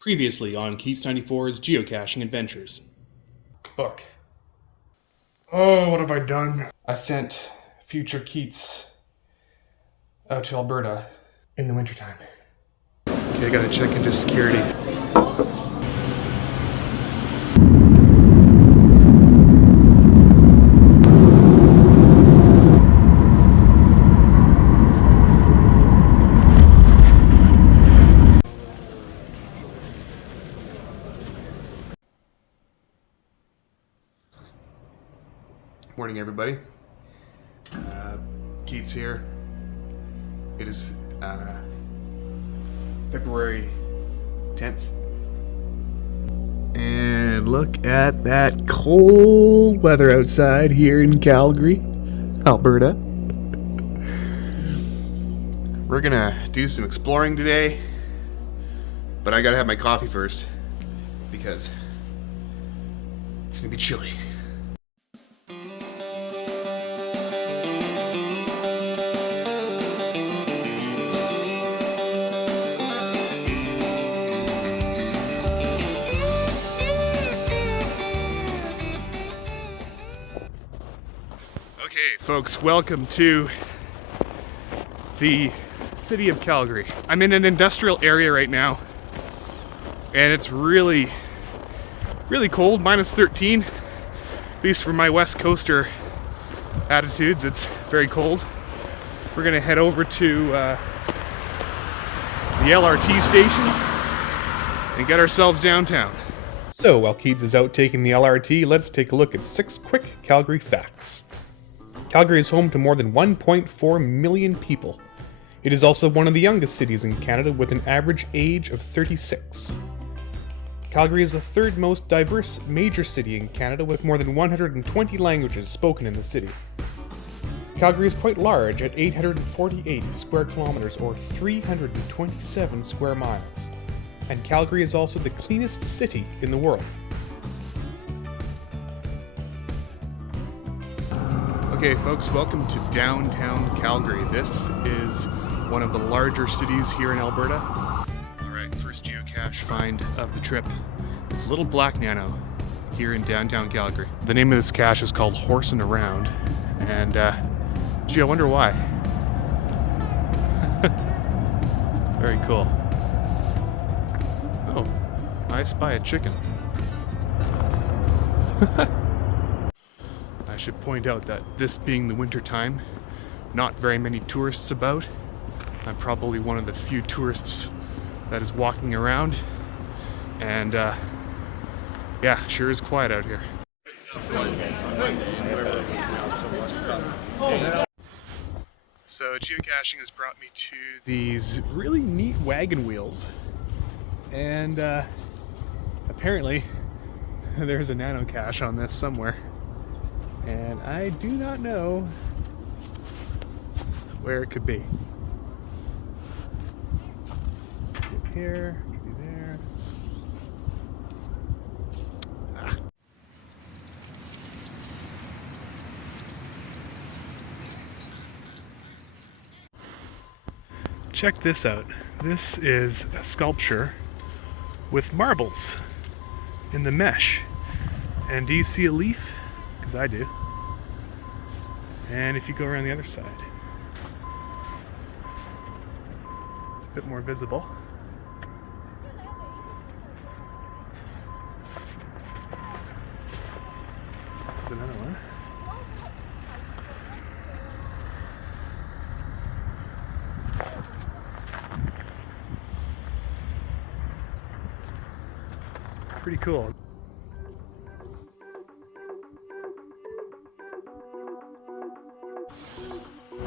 Previously on Keats 94's Geocaching Adventures. Book. Oh, what have I done? I sent future Keats out to Alberta in the wintertime. Okay, I gotta check into security. Morning, everybody. Keats here. It is February 10th. And look at that cold weather outside here in Calgary, Alberta. We're gonna do some exploring today, but I gotta have my coffee first because it's gonna be chilly. Okay, folks, welcome to the city of Calgary. I'm in an industrial area right now, and it's really cold, minus 13. At least for my West Coaster attitudes, it's very cold. We're gonna head over to the LRT station and get ourselves downtown. So while Keats is out taking the LRT, let's take a look at 6 quick Calgary facts. Calgary is home to more than 1.4 million people. It is also one of the youngest cities in Canada with an average age of 36. Calgary is the 3rd most diverse major city in Canada with more than 120 languages spoken in the city. Calgary is quite large at 848 square kilometers or 327 square miles. And Calgary is also the cleanest city in the world. Okay, folks, welcome to downtown Calgary. This is one of the larger cities here in Alberta. Alright, first geocache find of the trip. It's a little black nano here in downtown Calgary. The name of this cache is called Horsin' Around, and gee, I wonder why. Very cool. Oh, I spy a chicken. I should point out that this being the winter time, not very many tourists about. I'm probably one of the few tourists that is walking around, and yeah, sure is quiet out here. So geocaching has brought me to these really neat wagon wheels, and apparently there's a nano cache on this somewhere. And I do not know where it could be. Could be here, could be there. Ah. Check this out. This is a sculpture with marbles in the mesh. And do you see a leaf? Because I do. And if you go around the other side, it's a bit more visible. There's another one. Pretty cool.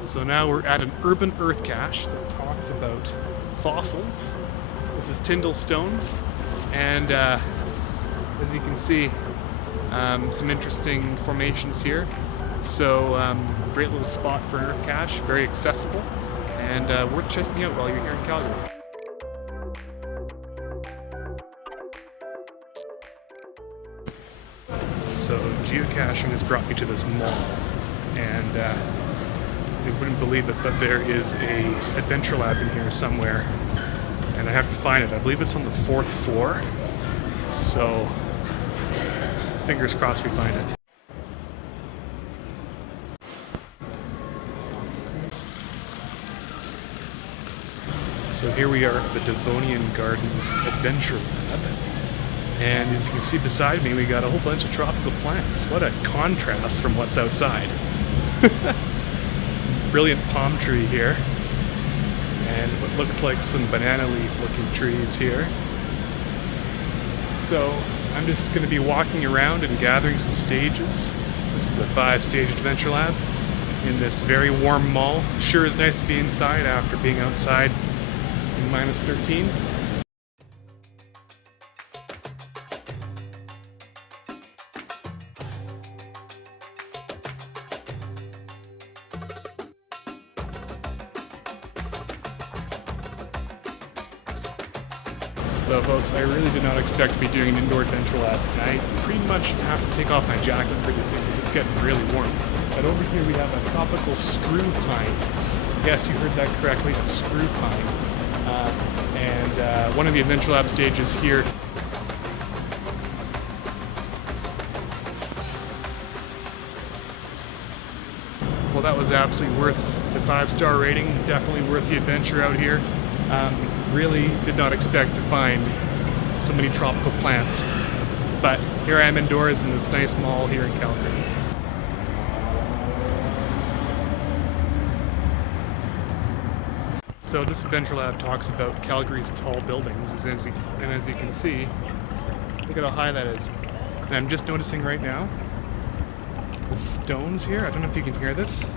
So now we're at an urban earth cache that talks about fossils. This is Tyndall Stone, and as you can see, some interesting formations here. So great little spot for an earth cache, very accessible, and worth checking out while you're here in Calgary. So geocaching has brought me to this mall, and you wouldn't believe it, but there is a adventure lab in here somewhere, and I have to find it. I believe it's on the 4th floor, so fingers crossed we find it. So here we are at the Devonian Gardens Adventure Lab, and as you can see beside me, we got a whole bunch of tropical plants. What a contrast from what's outside. Some brilliant palm tree here, and what looks like some banana leaf looking trees here. So I'm just going to be walking around and gathering some stages. This is a 5-stage adventure lab in this very warm mall. Sure is nice to be inside after being outside in -13. So folks, I really did not expect to be doing an indoor adventure lab, and I pretty much have to take off my jacket for this thing because it's getting really warm. But over here we have a tropical screw pine. Yes, you heard that correctly, a screw pine. And one of the adventure lab stages here. Well, that was absolutely worth the 5-star rating. Definitely worth the adventure out here. Really did not expect to find so many tropical plants. But here I am indoors in this nice mall here in Calgary. So this adventure lab talks about Calgary's tall buildings, and as you can see, look at how high that is. And I'm just noticing right now, the stones here, I don't know if you can hear this.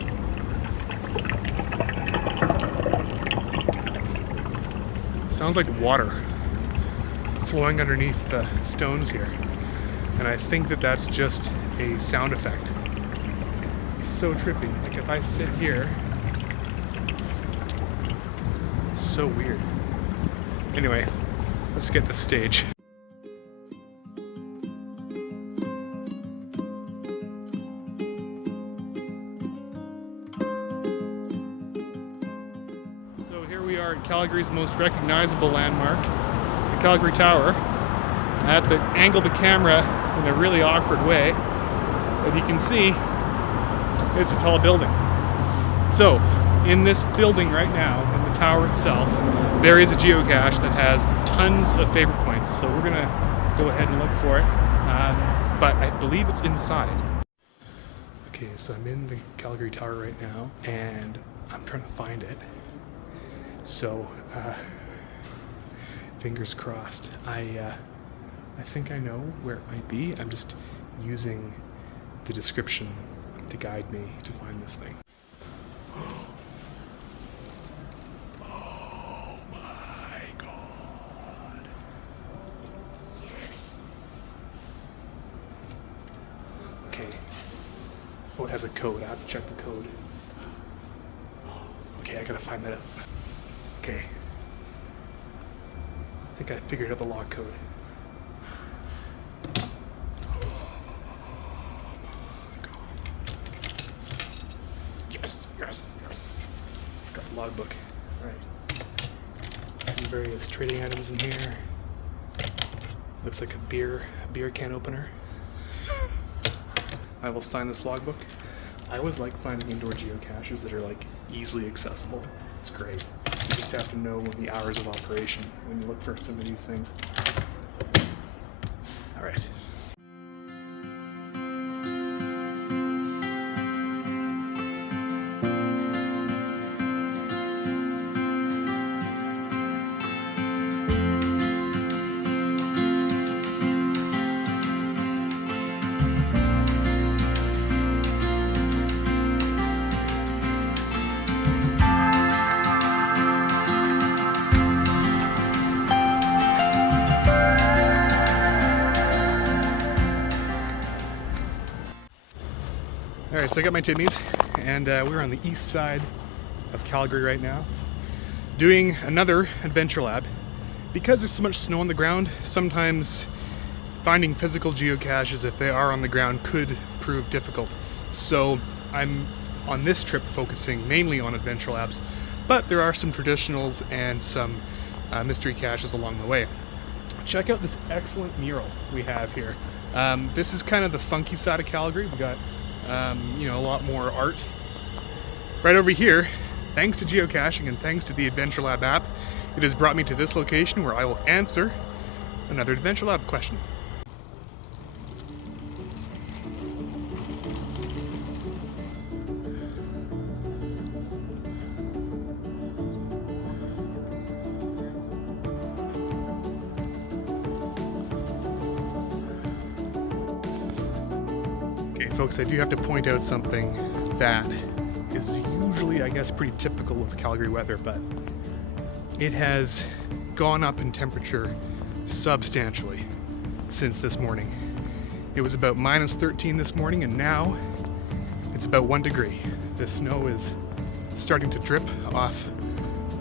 Sounds like water flowing underneath the stones here. And I think that that's just a sound effect. So trippy. Like if I sit here, so weird. Anyway, let's get the stage. So here we are at Calgary's most recognizable landmark, the Calgary Tower. I had to angle the camera in a really awkward way, but you can see it's a tall building. So in this building right now, in the tower itself, there is a geocache that has tons of favorite points. So we're gonna go ahead and look for it, but I believe it's inside. Okay, so I'm in the Calgary Tower right now, and I'm trying to find it. So, fingers crossed. I think I know where it might be. I'm just using the description to guide me to find this thing. Oh my god. Yes. Okay. Oh, it has a code. I have to check the code. Okay, I gotta find that out. Okay. I think I figured out the lock code. Yes. Got the logbook. Alright. Some various trading items in here. Looks like a beer can opener. I will sign this logbook. I always like finding indoor geocaches that are like easily accessible. It's great. You just have to know the hours of operation when you look for some of these things. Alright. Alright, so I got my Timmies, and we're on the east side of Calgary right now, doing another adventure lab. Because there's so much snow on the ground, sometimes finding physical geocaches, if they are on the ground, could prove difficult. So I'm on this trip focusing mainly on adventure labs, but there are some traditionals and some mystery caches along the way. Check out this excellent mural we have here. This is kind of the funky side of Calgary. We got a lot more art. Right over here, thanks to geocaching and thanks to the Adventure Lab app, it has brought me to this location where I will answer another Adventure Lab question. Okay, folks, I do have to point out something that is usually, I guess, pretty typical of Calgary weather, but it has gone up in temperature substantially since this morning. It was about -13 this morning, and now it's about 1 degree. The snow is starting to drip off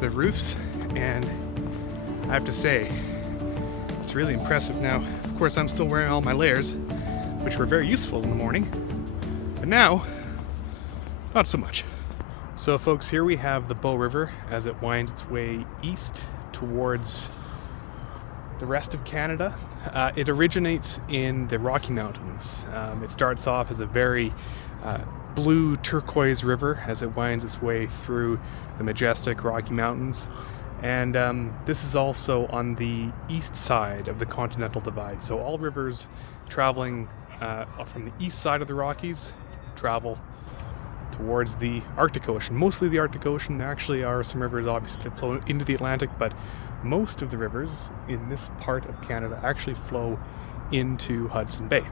the roofs, and I have to say, it's really impressive. Now, of course, I'm still wearing all my layers, which were very useful in the morning, but now, not so much. So folks, here we have the Bow River as it winds its way east towards the rest of Canada. It originates in the Rocky Mountains. It starts off as a very blue turquoise river as it winds its way through the majestic Rocky Mountains. And this is also on the east side of the Continental Divide. So all rivers traveling from the east side of the Rockies travel towards the Arctic Ocean. Mostly the Arctic Ocean. There actually are some rivers obviously that flow into the Atlantic, but most of the rivers in this part of Canada actually flow into Hudson Bay.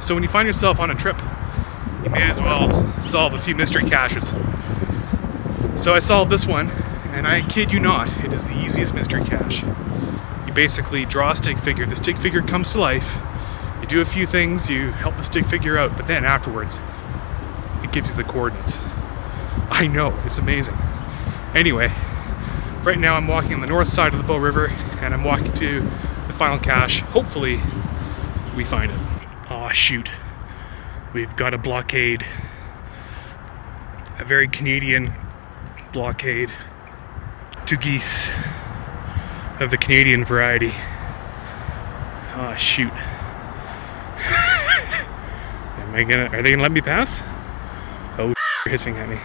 So when you find yourself on a trip, you may as well solve a few mystery caches. So I solved this one, and I kid you not, it is the easiest mystery cache. You basically draw a stick figure, the stick figure comes to life, you do a few things, you help the stick figure out, but then afterwards, it gives you the coordinates. I know, it's amazing. Anyway, right now I'm walking on the north side of the Bow River, and I'm walking to the final cache. Hopefully, we find it. Aw, shoot. We've got a blockade. A very Canadian blockade. 2 geese of the Canadian variety. Aw, shoot. Are they gonna let me pass? Oh, they're hissing at me.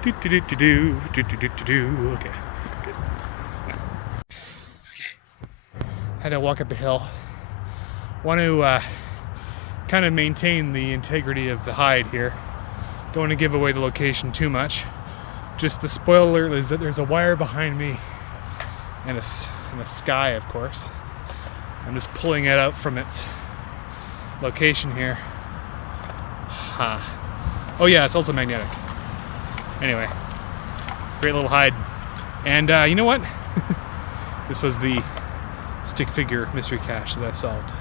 Okay, good. Okay. Had to walk up a hill. Want to kind of maintain the integrity of the hide here. Don't want to give away the location too much. Just the spoiler alert is that there's a wire behind me and a sky, of course. I'm just pulling it out from its location here. Oh yeah, it's also magnetic. Anyway, great little hide. And you know what? This was the stick figure mystery cache that I solved.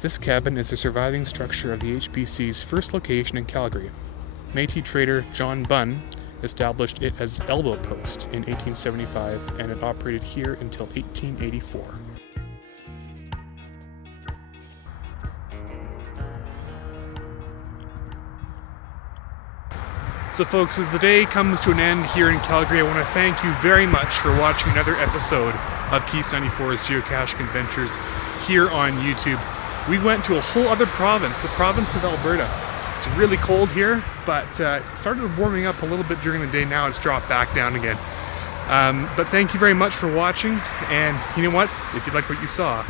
This cabin is a surviving structure of the HBC's first location in Calgary. Métis trader John Bunn established it as Elbow Post in 1875, and it operated here until 1884. So folks, as the day comes to an end here in Calgary, I want to thank you very much for watching another episode of Keys 94's Geocaching Adventures here on YouTube. We went to a whole other province, the province of Alberta. It's really cold here, but it started warming up a little bit during the day. Now it's dropped back down again. But thank you very much for watching, and you know what? If you like what you saw,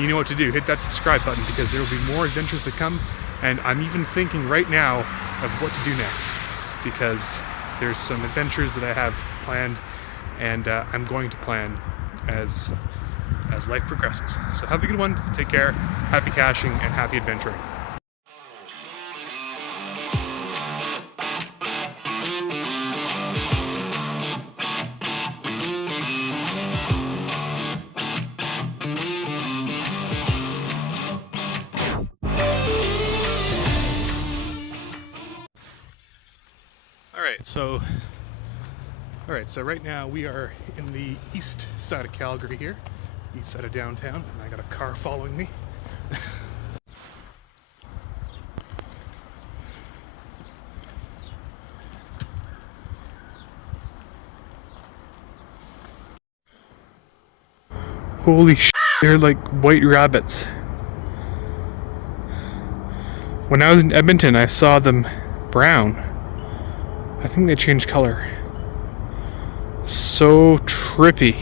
you know what to do. Hit that subscribe button because there will be more adventures to come, and I'm even thinking right now of what to do next, because there's some adventures that I have planned, and I'm going to plan as as life progresses. So have a good one, take care, happy caching, and happy adventuring. Alright, so right now we are in the east side of Calgary here, east side of downtown, and I got a car following me. Holy shit, they're like white rabbits. When I was in Edmonton, I saw them brown. I think they changed color. So trippy.